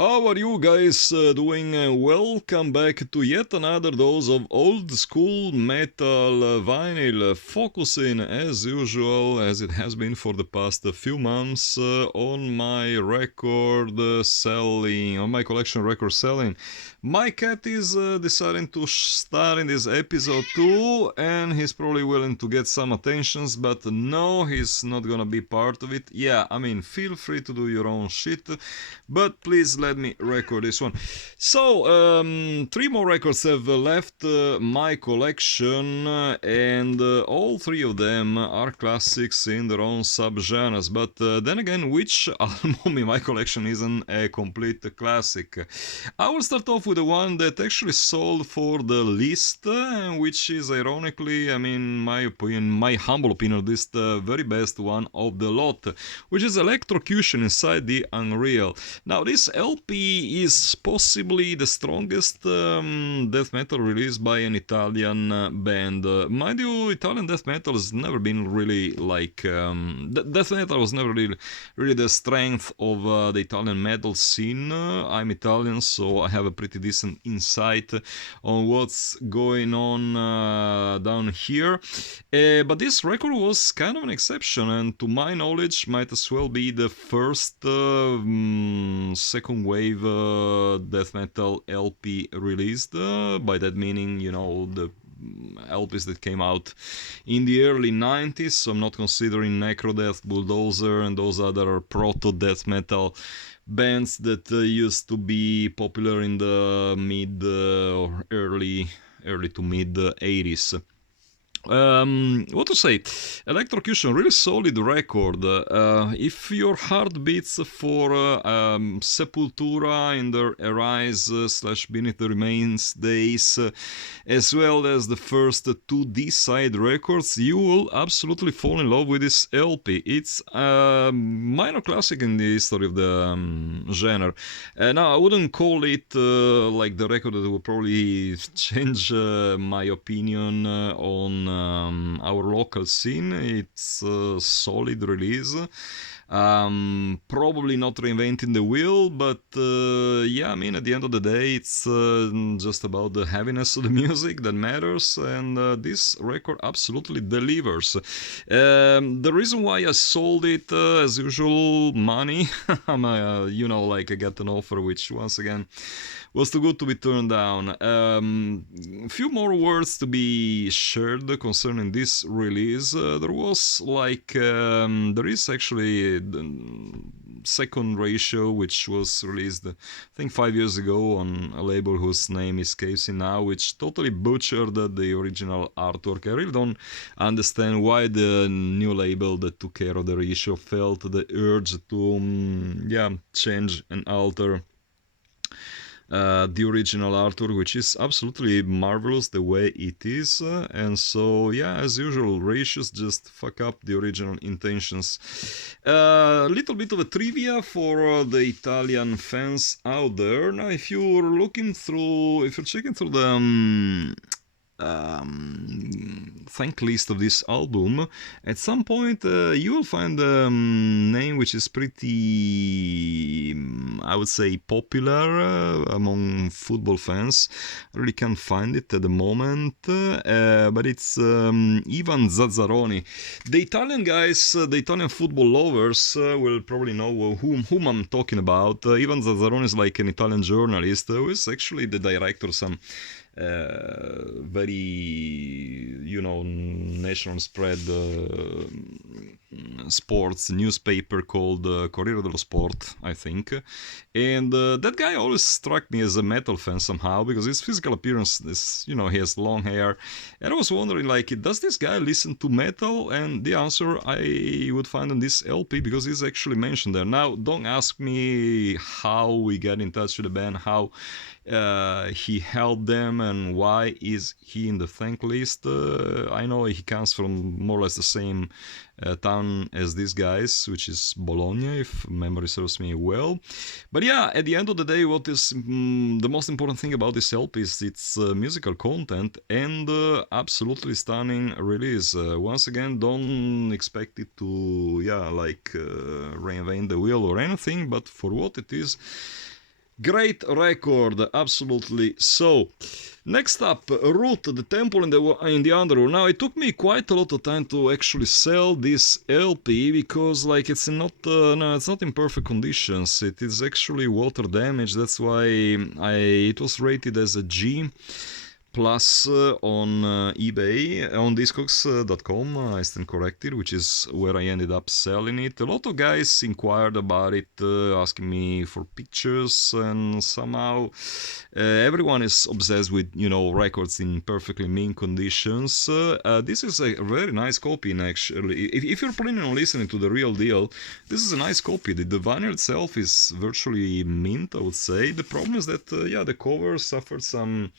How are you guys doing? Welcome back to yet another dose of old school metal vinyl, focusing as usual, as it has been for the past few months, on my record selling, on my collection record selling. My cat is deciding to star in this episode too, and he's probably willing to get some attentions, but no, he's not gonna be part of it. Yeah, I mean, feel free to do your own shit, but please let me record this one. So, three more records have left my collection, and all three of them are classics in their own subgenres. But then again, which album in my collection isn't a complete classic? I will start off with the one that actually sold for the least, which is ironically, I mean, my humble opinion, this the very best one of the lot, which is Electrocution Inside the Unreal. Now, this LP is possibly the strongest death metal released by an Italian band. Mind you, Italian death metal has never been really like... death metal was never really the strength of the Italian metal scene. I'm Italian, so I have a pretty decent insight on what's going on down here. But this record was kind of an exception, and to my knowledge might as well be the first second wave death metal LP released. By that meaning, you know, the LPs that came out in the early 90s, so I'm not considering Necrodeath, Bulldozer, and those other proto-death metal bands that used to be popular in the mid or early to mid 80s. What to say? Electrocution, really solid record. If your heart beats for Sepultura in their Arise / Beneath the Remains days, as well as the first two D-side records, you will absolutely fall in love with this LP. It's a minor classic in the history of the genre. Now, I wouldn't call it like the record that will probably change my opinion on our local scene. It's a solid release. Probably not reinventing the wheel, but yeah, I mean, at the end of the day, it's just about the heaviness of the music that matters, and this record absolutely delivers. The reason why I sold it, as usual, money. You know, like I got an offer, which once again was too good to be turned down. A few more words to be shared concerning this release. There was like, there is actually the second ratio, which was released, I think, 5 years ago on a label whose name escapes me now, which totally butchered the original artwork. I really don't understand why the new label that took care of the reissue felt the urge to, change and alter the original artwork, which is absolutely marvelous the way it is, and so yeah, as usual, ratios just fuck up the original intentions. A little bit of a trivia for the Italian fans out there. Now, if you're checking through the thank list of this album, at some point you will find a name which is pretty, I would say, popular among football fans. I really can't find it at the moment, but it's Ivan Zazzaroni. The Italian guys, the Italian football lovers will probably know whom I'm talking about. Ivan Zazzaroni is like an Italian journalist who is actually the director of some very, you know, national spread sports newspaper called Corriere dello Sport, I think. And that guy always struck me as a metal fan somehow, because his physical appearance is, you know, he has long hair. And I was wondering, like, does this guy listen to metal? And the answer I would find on this LP, because he's actually mentioned there. Now, don't ask me how we got in touch with the band, how he helped them, and why is he in the thank list. I know he comes from more or less the same town as these guys, which is Bologna, if memory serves me well. But yeah, at the end of the day, what is the most important thing about this LP is its musical content and absolutely stunning release. Once again, don't expect it to reinvent the wheel or anything, but for what it is, Great record, absolutely so. Next up, Root, the Temple in the Underworld. Now, it took me quite a lot of time to actually sell this LP because, like, it's not no, it's not in perfect conditions. It is actually water damaged. That's why it was rated as a G plus on eBay, on discogs.com, I stand corrected, which is where I ended up selling it. A lot of guys inquired about it, asking me for pictures, and somehow everyone is obsessed with, records in perfectly mint conditions. This is a very nice copy, actually. If you're planning on listening to the real deal, this is a nice copy. The vinyl itself is virtually mint, I would say. The problem is that, the cover suffered some,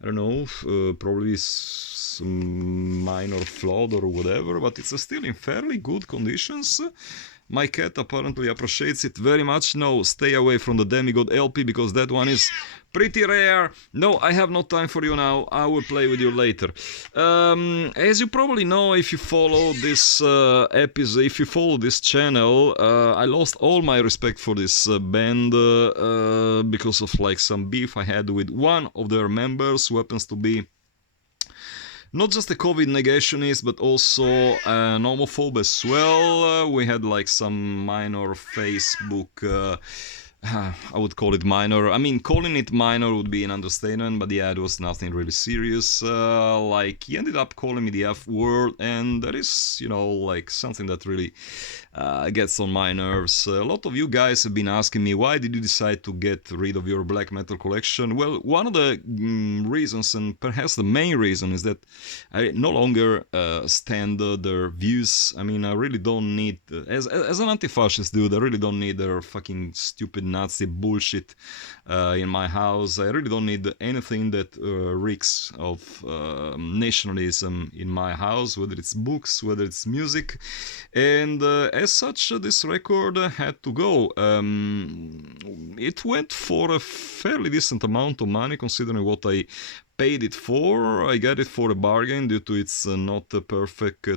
I don't know, probably some minor flood or whatever, but it's still in fairly good conditions. My cat apparently appreciates it very much. No, stay away from the Demigod LP because that one is pretty rare. No, I have no time for you now. I will play with you later. As you probably know, if you follow this episode, if you follow this channel, I lost all my respect for this band because of like some beef I had with one of their members who happens to be not just a COVID negationist, but also an homophobe as well. We had like some minor Facebook, I would call it minor. I mean, calling it minor would be an understatement, but yeah, it was nothing really serious. Like, he ended up calling me the F word, and that is, like something that really gets on my nerves. A lot of you guys have been asking me, why did you decide to get rid of your black metal collection? Well, one of the reasons, and perhaps the main reason, is that I no longer stand their views. I mean, I really don't need, as an anti-fascist dude, I really don't need their fucking stupid Nazi bullshit in my house. I really don't need anything that reeks of nationalism in my house, whether it's books, whether it's music. And as such, this record had to go. It went for a fairly decent amount of money considering what I paid it for. I got it for a bargain due to its not perfect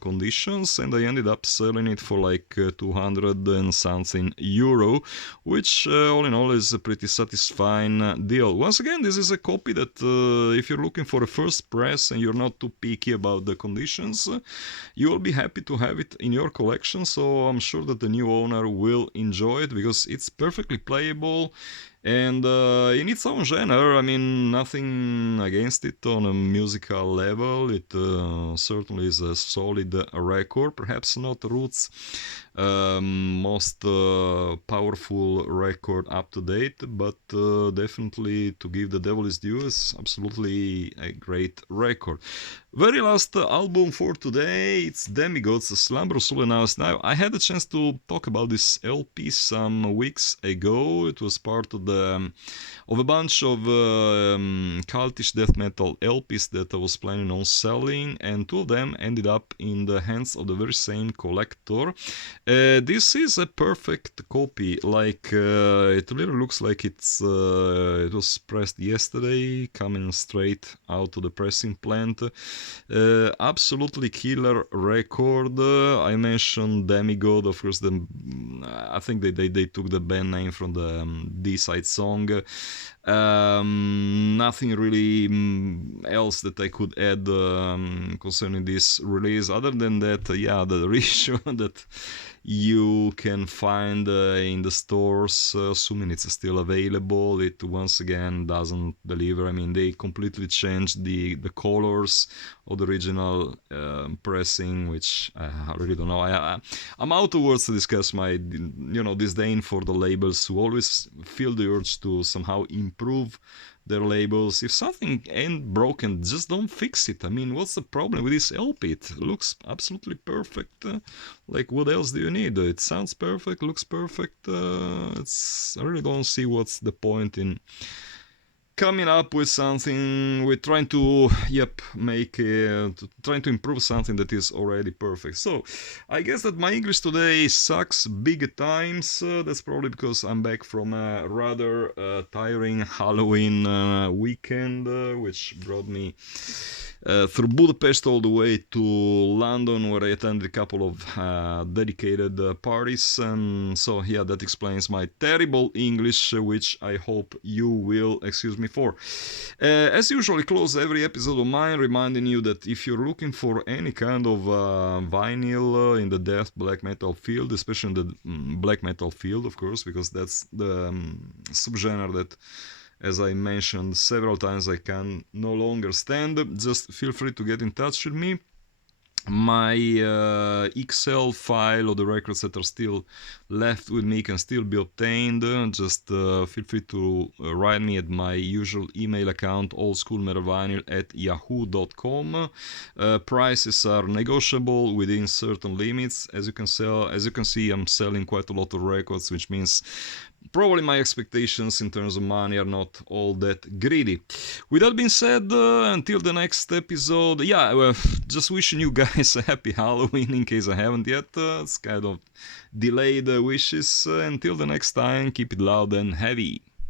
conditions, and I ended up selling it for like 200 and something euro, which all in all is a pretty satisfying deal. Once again, this is a copy that if you're looking for a first press and you're not too picky about the conditions, you will be happy to have it in your collection. So I'm sure that the new owner will enjoy it because it's perfectly playable. And in its own genre, I mean, nothing against it on a musical level. It certainly is a solid record, perhaps not Roots' most powerful record up to date, but definitely, to give the devil his due, is absolutely a great record. Very last album for today, it's Demigod's Slumberous Luminous. Now, I had a chance to talk about this LP some weeks ago. It was part of a bunch of cultish death metal LPs that I was planning on selling, and two of them ended up in the hands of the very same collector. This is a perfect copy. Like, it really looks like it was pressed yesterday, coming straight out of the pressing plant. Absolutely killer record. I mentioned Demigod, of course. I think they took the band name from the D-side song. Nothing really else that I could add concerning this release, other than that, the reissue that you can find in the stores, assuming it's still available. It once again doesn't deliver. I mean, they completely changed the colors of the original pressing, which I really don't know. I'm out of words to discuss my disdain for the labels who always feel the urge to somehow improve their labels. If something ain't broken, just don't fix it. I mean, what's the problem with this LP? It looks absolutely perfect. Like, what else do you need? It sounds perfect, looks perfect. I really don't see what's the point in coming up with something, with trying to trying to improve something that is already perfect. So I guess that my English today sucks big times. That's probably because I'm back from a rather tiring Halloween weekend, which brought me through Budapest all the way to London, where I attended a couple of dedicated parties. And so, yeah, that explains my terrible English, which I hope you will excuse me for. As usual, I close every episode of mine reminding you that if you're looking for any kind of vinyl in the death black metal field, especially in the black metal field, of course, because that's the subgenre that, as I mentioned several times, I can no longer stand, just feel free to get in touch with me. My Excel file of the records that are still left with me can still be obtained. Just feel free to write me at my usual email account, oldschoolmetalvinyl@yahoo.com. Prices are negotiable within certain limits. As you can see, I'm selling quite a lot of records, which means probably my expectations in terms of money are not all that greedy. With that being said, until the next episode, just wishing you guys a happy Halloween in case I haven't yet. It's kind of delayed wishes. Until the next time, keep it loud and heavy.